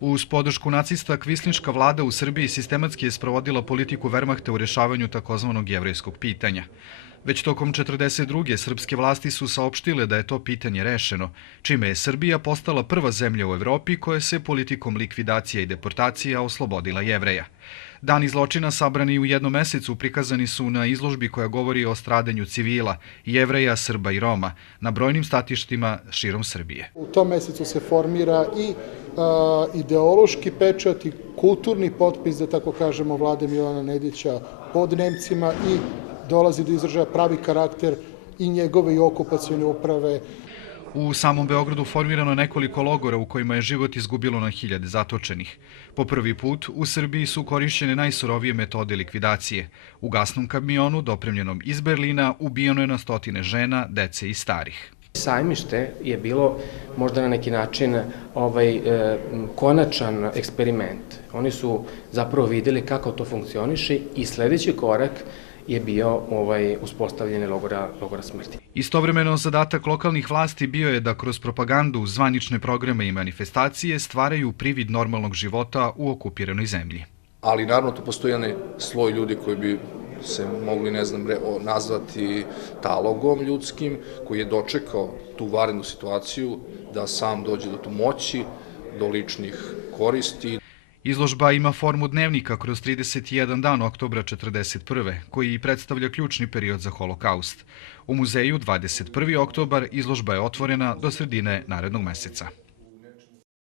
Uz podršku nacista, kvislinška vlada u Srbiji sistematski je sprovodila politiku Vermahta u rješavanju takozvanog jevrejskog pitanja. Već tokom 1942. srpske vlasti su saopštile da je to pitanje rešeno, čime je Srbija postala prva zemlja u Evropi koja se politikom likvidacija i deportacija oslobodila Jevreja. Dani zločina sabrani u jednom mesecu prikazani su na izložbi koja govori o stradanju civila, Jevreja, Srba i Roma, na brojnim statištima širom Srbije. U tom mesecu se formira i ideološki pečat i kulturni potpis, da tako kažemo, vlade Milana Nedića pod Nemcima i dolazi do izražaja pravi karakter i njegove i okupacione uprave. U samom Beogradu formirano nekoliko logora u kojima je život izgubilo na hiljade zatočenih. Po prvi put u Srbiji su korišćene najsurovije metode likvidacije. U gasnom kamionu, dopremljenom iz Berlina, ubijeno je na stotine žena, dece i starih. Sajmište je bilo možda na neki način konačan eksperiment. Oni su zapravo vidjeli kako to funkcioniše i sljedeći korak je bio uspostavljanje logora smrti. Istovremeno, zadatak lokalnih vlasti bio je da kroz propagandu, zvanične programe i manifestacije stvaraju privid normalnog života u okupiranoj zemlji. Ali naravno tu postoji jedan sloj ljudi koji bi se mogli, nazvati talogom ljudskim, koji je dočekao tu vanrednu situaciju da sam dođe do tu moći, do ličnih koristi. Izložba ima formu dnevnika kroz 31 dan oktobra 1941. koji predstavlja ključni period za Holokaust. U muzeju 21. oktobar izložba je otvorena do sredine narednog meseca.